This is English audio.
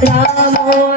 Ramo.